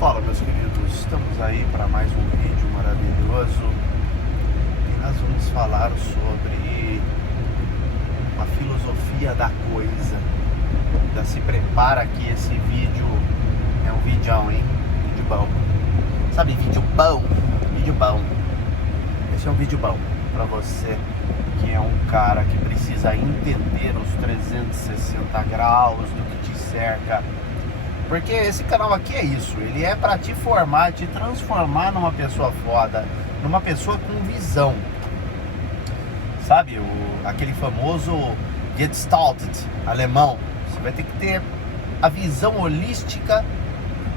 Fala, meus queridos, estamos aí para mais um vídeo maravilhoso e nós vamos falar sobre uma filosofia da coisa. Já se prepara que esse vídeo é um vídeo, hein? Vídeo bom. Sabe, vídeo bom? Vídeo bom. Esse é um vídeo bom para você que é um cara que precisa entender os 360 graus do que te cerca. Porque esse canal aqui é isso, ele é pra te formar, te transformar numa pessoa foda, numa pessoa com visão. Sabe, aquele famoso Gestalt alemão. Você vai ter que ter a visão holística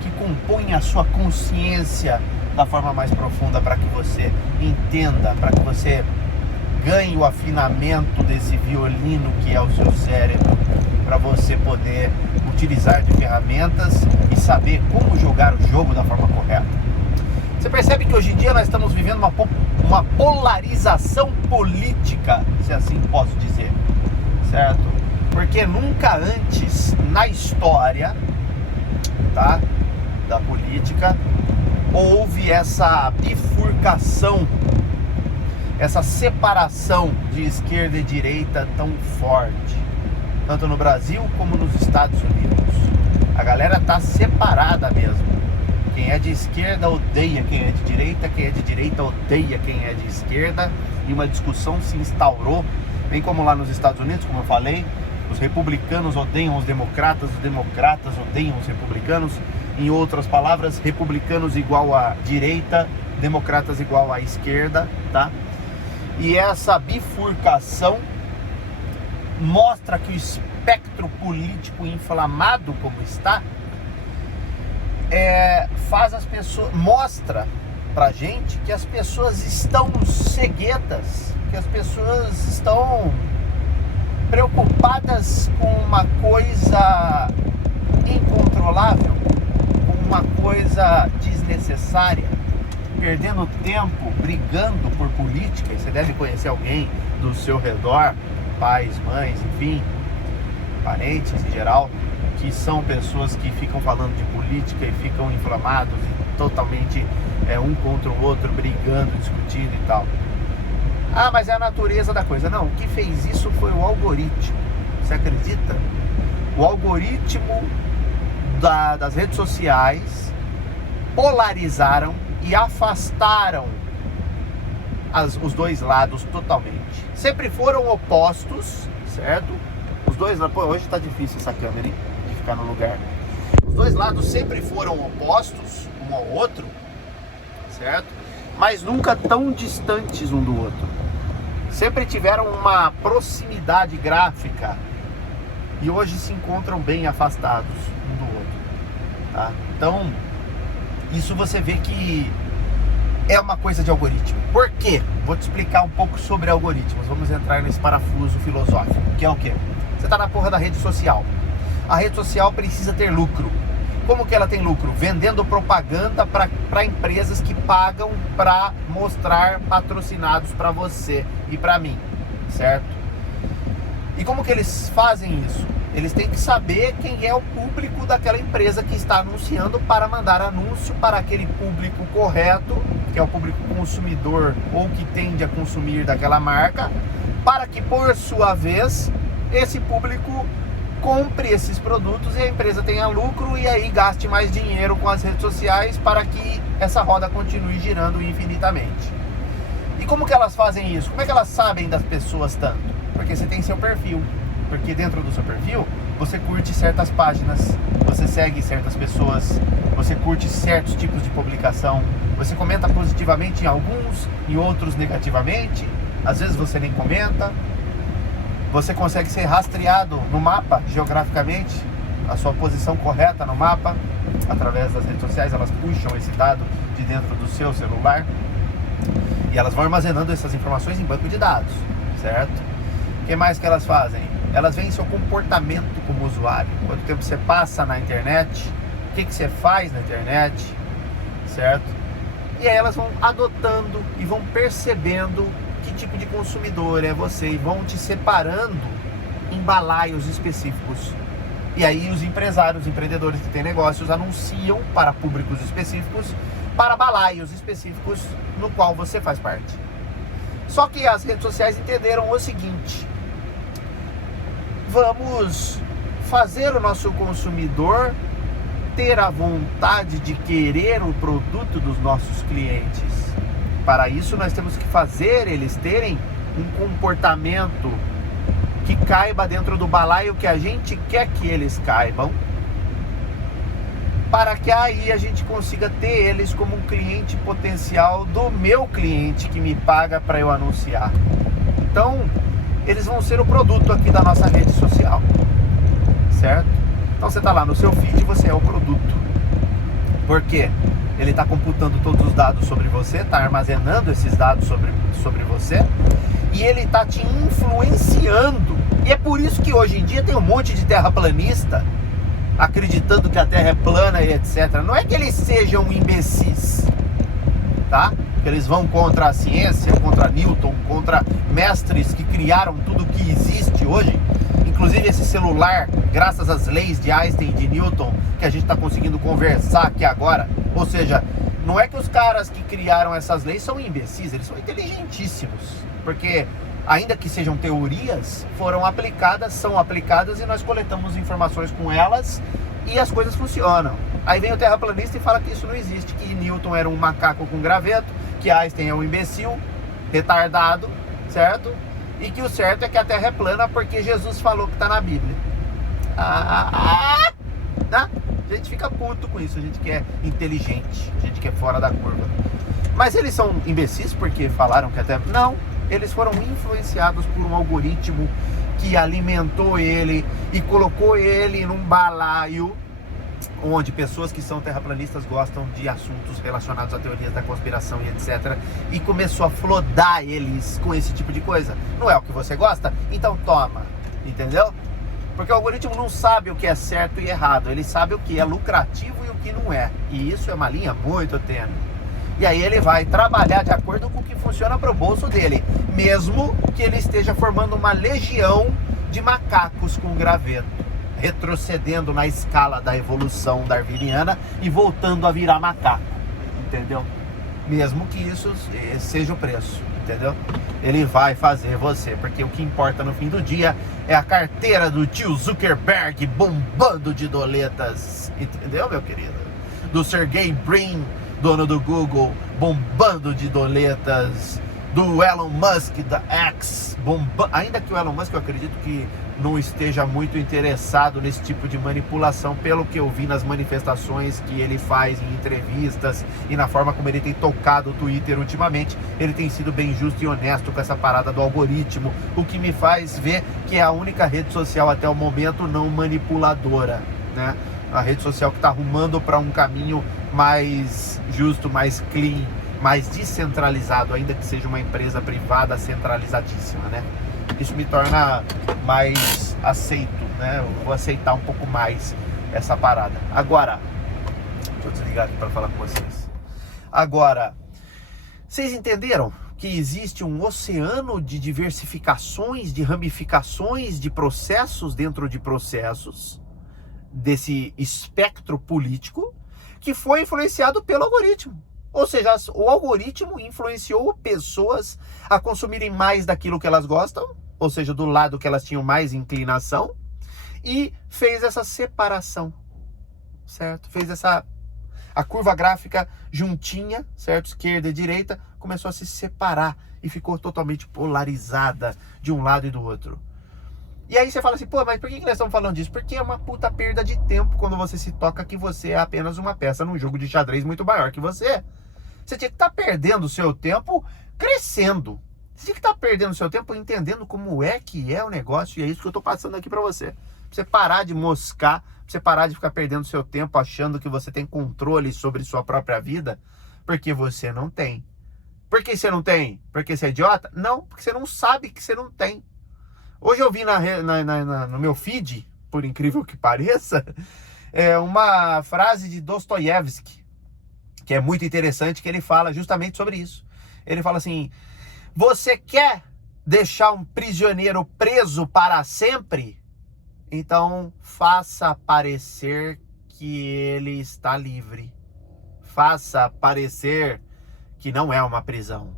que compõe a sua consciência da forma mais profunda para que você entenda, para que você ganhe o afinamento desse violino que é o seu cérebro, para você poder utilizar de ferramentas e saber como jogar o jogo da forma correta. Você percebe que hoje em dia nós estamos vivendo uma polarização política, se assim posso dizer, certo? Porque nunca antes na história, tá, da política houve essa bifurcação, essa separação de esquerda e direita tão forte, tanto no Brasil como nos Estados Unidos. A galera tá separada mesmo. Quem é de esquerda odeia quem é de direita, quem é de direita odeia quem é de esquerda, e uma discussão se instaurou, bem como lá nos Estados Unidos, como eu falei, os republicanos odeiam os democratas odeiam os republicanos. Em outras palavras, republicanos igual a direita, democratas igual a esquerda, tá? E essa bifurcação mostra que o espectro político inflamado como está, faz as pessoas, mostra pra gente que as pessoas estão ceguetas, que as pessoas estão preocupadas com uma coisa incontrolável, com uma coisa desnecessária, perdendo tempo brigando por política. E você deve conhecer alguém do seu redor, pais, mães, enfim, parentes em geral, que são pessoas que ficam falando de política e ficam inflamados e totalmente um contra o outro, brigando, discutindo e tal. Ah, mas é a natureza da coisa. Não, o que fez isso foi o algoritmo. Você acredita? O algoritmo das redes sociais polarizaram e afastaram os dois lados totalmente. Sempre foram opostos, certo? Os dois lados, pô, hoje tá difícil essa câmera, hein, de ficar no lugar. Os dois lados sempre foram opostos um ao outro, certo? Mas nunca tão distantes um do outro. Sempre tiveram uma proximidade gráfica e hoje se encontram bem afastados um do outro, tá? Então, isso você vê que é uma coisa de algoritmo. Por quê? Vou te explicar um pouco sobre algoritmos. Vamos entrar nesse parafuso filosófico, que é o quê? Você tá na porra da rede social. A rede social precisa ter lucro. Como que ela tem lucro? Vendendo propaganda para empresas que pagam para mostrar patrocinados para você e para mim, certo? E como que eles fazem isso? Eles têm que saber quem é o público daquela empresa que está anunciando para mandar anúncio para aquele público correto, que é o público consumidor ou que tende a consumir daquela marca, para que, por sua vez, esse público compre esses produtos e a empresa tenha lucro e aí gaste mais dinheiro com as redes sociais para que essa roda continue girando infinitamente. E como que elas fazem isso? Como é que elas sabem das pessoas tanto? Porque você tem seu perfil. Porque dentro do seu perfil, você curte certas páginas, você segue certas pessoas, você curte certos tipos de publicação, você comenta positivamente em alguns e outros negativamente, às vezes você nem comenta, você consegue ser rastreado no mapa geograficamente, a sua posição correta no mapa, através das redes sociais. Elas puxam esse dado de dentro do seu celular e elas vão armazenando essas informações em banco de dados, certo? O que mais que elas fazem? Elas veem seu comportamento como usuário, quanto tempo você passa na internet, o que você faz na internet, certo? E aí elas vão adotando e vão percebendo que tipo de consumidor é você e vão te separando em balaios específicos. E aí os empresários, os empreendedores que têm negócios anunciam para públicos específicos, para balaios específicos no qual você faz parte. Só que as redes sociais entenderam o seguinte: vamos fazer o nosso consumidor ter a vontade de querer o produto dos nossos clientes. Para isso nós temos que fazer eles terem um comportamento que caiba dentro do balaio que a gente quer que eles caibam, para que aí a gente consiga ter eles como um cliente potencial do meu cliente que me paga para eu anunciar. Então, eles vão ser o produto aqui da nossa rede social, certo? Então você está lá no seu feed e você é o produto. Por quê? Ele está computando todos os dados sobre você, está armazenando esses dados sobre você, e ele está te influenciando. E é por isso que hoje em dia tem um monte de terraplanista acreditando que a Terra é plana e etc. Não é que eles sejam imbecis, tá? Que eles vão contra a ciência, contra Newton, contra mestres que criaram tudo que existe hoje. Inclusive esse celular, graças às leis de Einstein e de Newton, que a gente está conseguindo conversar aqui agora. Ou seja, não é que os caras que criaram essas leis são imbecis, eles são inteligentíssimos. Porque, ainda que sejam teorias, são aplicadas e nós coletamos informações com elas e as coisas funcionam. Aí vem o terraplanista e fala que isso não existe, que Newton era um macaco com graveto, que Einstein é um imbecil, retardado, certo? E que o certo é que a Terra é plana porque Jesus falou que está na Bíblia. Né? A gente fica puto com isso, a gente que é inteligente, a gente que é fora da curva. Mas eles são imbecis porque falaram que a Terra... Não, eles foram influenciados por um algoritmo que alimentou ele e colocou ele num balaio onde pessoas que são terraplanistas gostam de assuntos relacionados a teorias da conspiração e etc. E começou a flodar eles com esse tipo de coisa. Não é o que você gosta? Então toma, entendeu? Porque o algoritmo não sabe o que é certo e errado, ele sabe o que é lucrativo e o que não é. E isso é uma linha muito tênue. E aí ele vai trabalhar de acordo com o que funciona para o bolso dele, mesmo que ele esteja formando uma legião de macacos com graveto, retrocedendo na escala da evolução darwiniana e voltando a virar macaco, entendeu? Mesmo que isso seja o preço, entendeu? Ele vai fazer você, porque o que importa no fim do dia é a carteira do tio Zuckerberg bombando de doletas, entendeu, meu querido? Do Sergey Brin, dono do Google, bombando de doletas, do Elon Musk, da X, ainda que o Elon Musk, eu acredito que não esteja muito interessado nesse tipo de manipulação, pelo que eu vi nas manifestações que ele faz em entrevistas e na forma como ele tem tocado o Twitter ultimamente. Ele tem sido bem justo e honesto com essa parada do algoritmo, o que me faz ver que é a única rede social até o momento não manipuladora, né? A rede social que está arrumando para um caminho mais justo, mais clean, mais descentralizado, ainda que seja uma empresa privada centralizadíssima, né? Isso me torna mais aceito, né? Eu vou aceitar um pouco mais essa parada. Agora, deixa eu desligar aqui para falar com vocês. Agora, vocês entenderam que existe um oceano de diversificações, de ramificações, de processos dentro de processos desse espectro político que foi influenciado pelo algoritmo? Ou seja, o algoritmo influenciou pessoas a consumirem mais daquilo que elas gostam, ou seja, do lado que elas tinham mais inclinação, e fez essa separação, certo? Fez a curva gráfica juntinha, certo? Esquerda e direita, começou a se separar e ficou totalmente polarizada de um lado e do outro. E aí você fala assim, pô, mas por que nós estamos falando disso? Porque é uma puta perda de tempo quando você se toca que você é apenas uma peça num jogo de xadrez muito maior que você. Você tinha que estar perdendo o seu tempo crescendo. Você tinha que estar perdendo o seu tempo entendendo como é que é o negócio. E é isso que eu estou passando aqui para você. Pra você parar de moscar, pra você parar de ficar perdendo o seu tempo achando que você tem controle sobre sua própria vida, porque você não tem. Por que você não tem? Porque você é idiota? Não, porque você não sabe que você não tem. Hoje eu vi no meu feed, por incrível que pareça, uma frase de Dostoiévski, que é muito interessante, que ele fala justamente sobre isso. Ele fala assim: você quer deixar um prisioneiro preso para sempre? Então, faça parecer que ele está livre. Faça parecer que não é uma prisão.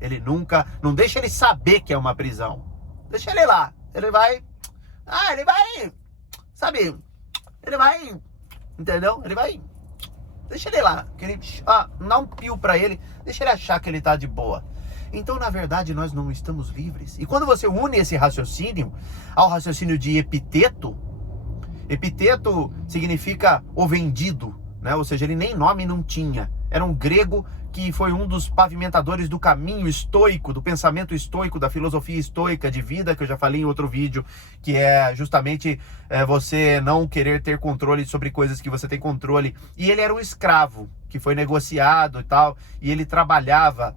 Ele nunca... Não deixa ele saber que é uma prisão. Deixa ele lá. Ele vai... Sabe? Ele vai... Entendeu? Ele vai... Deixa ele lá. Que ele, dá um pio pra ele. Deixa ele achar que ele tá de boa. Então, na verdade, nós não estamos livres. E quando você une esse raciocínio ao raciocínio de Epiteto, Epiteto significa o vendido, né? Ou seja, ele nem nome não tinha. Era um grego que foi um dos pavimentadores do caminho estoico, do pensamento estoico, da filosofia estoica de vida, que eu já falei em outro vídeo, que é justamente você não querer ter controle sobre coisas que você tem controle. E ele era um escravo, que foi negociado e tal, e ele trabalhava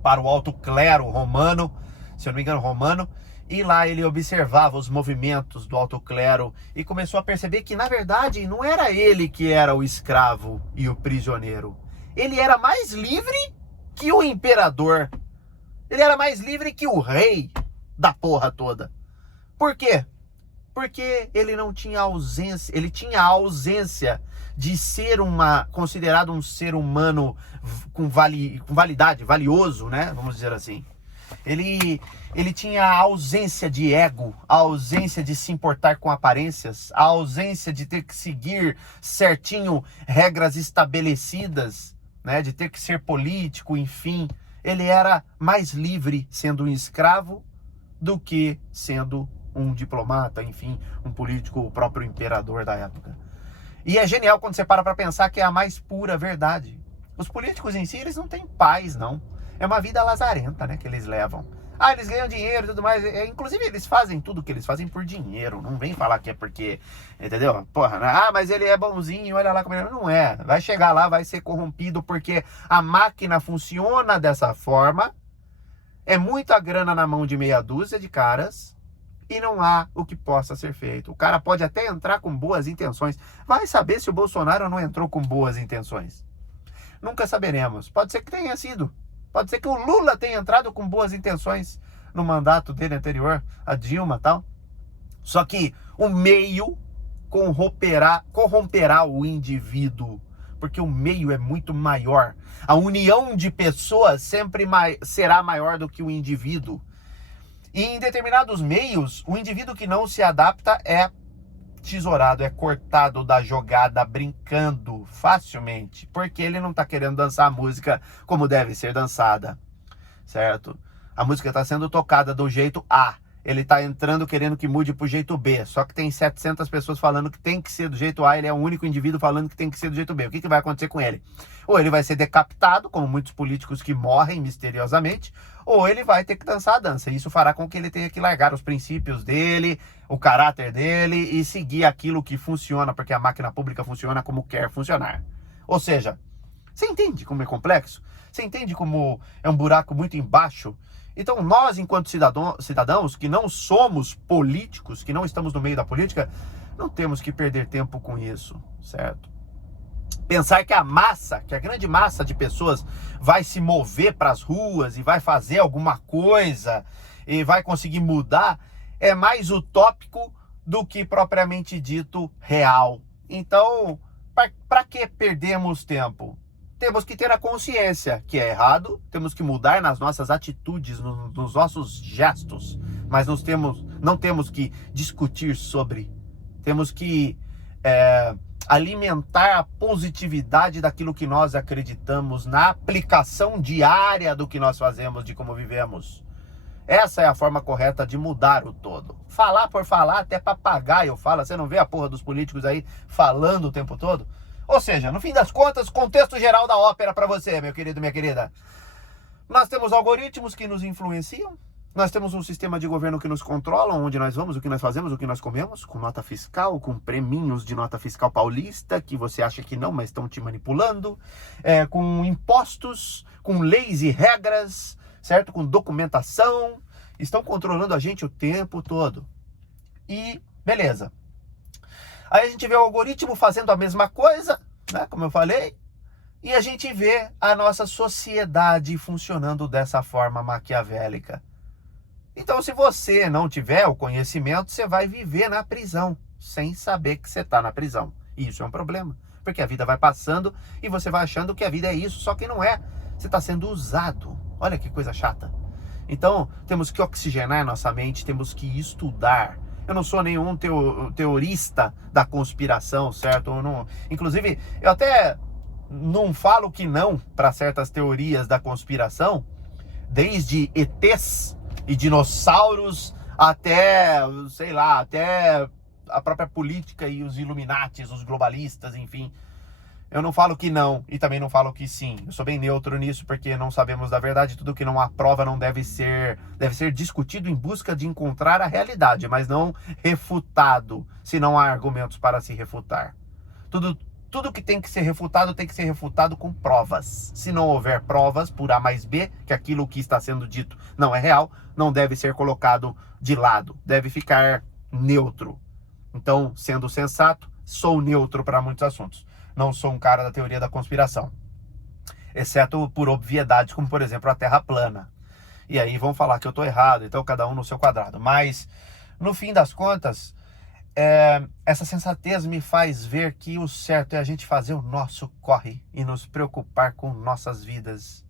para o alto clero romano, se eu não me engano, romano, e lá ele observava os movimentos do alto clero e começou a perceber que, na verdade, não era ele que era o escravo e o prisioneiro. Ele era mais livre que o imperador. Ele era mais livre que o rei da porra toda. Por quê? Porque ele não tinha ausência, ele tinha a ausência de ser considerado um ser humano com validade, valioso, né? Vamos dizer assim. Ele tinha a ausência de ego, a ausência de se importar com aparências, a ausência de ter que seguir certinho regras estabelecidas, né? De ter que ser político, enfim. Ele era mais livre sendo um escravo do que sendo um diplomata, enfim, um político, o próprio imperador da época. E é genial quando você para pensar que é a mais pura verdade. Os políticos em si, eles não têm paz, não. É uma vida lazarenta, né, que eles levam. Eles ganham dinheiro e tudo mais. Inclusive, eles fazem tudo que eles fazem por dinheiro. Não vem falar que é porque, entendeu? Porra, mas ele é bonzinho, olha lá como ele é. Não é. Vai chegar lá, vai ser corrompido porque a máquina funciona dessa forma. É muita grana na mão de meia dúzia de caras. E não há o que possa ser feito. O cara pode até entrar com boas intenções. Vai saber se o Bolsonaro não entrou com boas intenções. Nunca saberemos. Pode ser que tenha sido. Pode ser que o Lula tenha entrado com boas intenções no mandato dele anterior, a Dilma e tal. Só que o meio corromperá o indivíduo. Porque o meio é muito maior. A união de pessoas sempre será maior do que o indivíduo. E em determinados meios, o indivíduo que não se adapta é tesourado, é cortado da jogada brincando facilmente, porque ele não está querendo dançar a música como deve ser dançada, certo? A música está sendo tocada do jeito A, ele está entrando querendo que mude para o jeito B, só que tem 700 pessoas falando que tem que ser do jeito A, ele é o único indivíduo falando que tem que ser do jeito B. O que vai acontecer com ele? Ou ele vai ser decapitado, como muitos políticos que morrem misteriosamente, ou ele vai ter que dançar a dança. Isso fará com que ele tenha que largar os princípios dele, o caráter dele e seguir aquilo que funciona, porque a máquina pública funciona como quer funcionar. Ou seja, você entende como é complexo? Você entende como é um buraco muito embaixo? Então nós, enquanto cidadãos que não somos políticos, que não estamos no meio da política, não temos que perder tempo com isso, certo? Pensar que a grande massa de pessoas vai se mover para as ruas e vai fazer alguma coisa e vai conseguir mudar é mais utópico do que propriamente dito real. Então, para que perdemos tempo? Temos que ter a consciência que é errado, temos que mudar nas nossas atitudes, nos nossos gestos, mas não temos que discutir sobre, temos que alimentar a positividade daquilo que nós acreditamos, na aplicação diária do que nós fazemos, de como vivemos. Essa é a forma correta de mudar o todo. Falar por falar, até papagaio fala. Você não vê a porra dos políticos aí falando o tempo todo? Ou seja, no fim das contas, contexto geral da ópera para você, meu querido, minha querida. Nós temos algoritmos que nos influenciam. Nós temos um sistema de governo que nos controla, onde nós vamos, o que nós fazemos, o que nós comemos, com nota fiscal, com preminhos de nota fiscal paulista, que você acha que não, mas estão te manipulando, com impostos, com leis e regras, certo? Com documentação, estão controlando a gente o tempo todo. E beleza. Aí a gente vê o algoritmo fazendo a mesma coisa, né, como eu falei, e a gente vê a nossa sociedade funcionando dessa forma maquiavélica. Então, se você não tiver o conhecimento, você vai viver na prisão, sem saber que você está na prisão. E isso é um problema, porque a vida vai passando e você vai achando que a vida é isso, só que não é. Você está sendo usado. Olha que coisa chata. Então, temos que oxigenar nossa mente, temos que estudar. Eu não sou nenhum teorista da conspiração, certo? Inclusive, eu até não falo que não para certas teorias da conspiração, desde ETs e dinossauros até, sei lá, até a própria política e os Illuminatis, os globalistas, enfim. Eu não falo que não e também não falo que sim. Eu sou bem neutro nisso porque não sabemos da verdade. Tudo que não há prova não deve ser discutido em busca de encontrar a realidade, mas não refutado, se não há argumentos para se refutar. Tudo que tem que ser refutado com provas. Se não houver provas por A mais B, que aquilo que está sendo dito não é real, não deve ser colocado de lado, deve ficar neutro. Então, sendo sensato, sou neutro para muitos assuntos. Não sou um cara da teoria da conspiração, exceto por obviedades, como por exemplo a Terra plana. E aí vão falar que eu estou errado, então cada um no seu quadrado. Mas, no fim das contas, essa sensatez me faz ver que o certo é a gente fazer o nosso corre e nos preocupar com nossas vidas.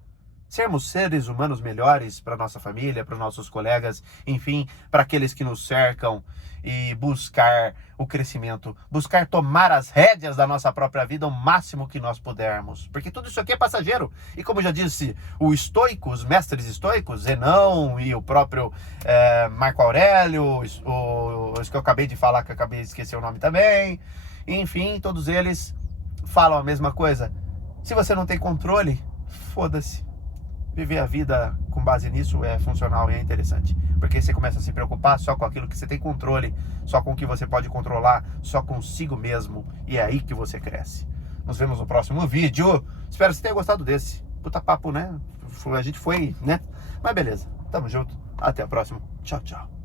Sermos seres humanos melhores para nossa família, para nossos colegas, enfim, para aqueles que nos cercam, e buscar o crescimento, buscar tomar as rédeas da nossa própria vida o máximo que nós pudermos. Porque tudo isso aqui é passageiro. E como já disse os mestres estoicos, Zenão e o próprio Marco Aurélio, os que eu acabei de falar, que eu acabei de esquecer o nome também, enfim, todos eles falam a mesma coisa. Se você não tem controle, foda-se. Viver a vida com base nisso é funcional e é interessante. Porque você começa a se preocupar só com aquilo que você tem controle, só com o que você pode controlar, só consigo mesmo. E é aí que você cresce. Nos vemos no próximo vídeo. Espero que você tenha gostado desse. Puta papo, né? A gente foi, né? Mas beleza. Tamo junto. Até a próxima. Tchau, tchau.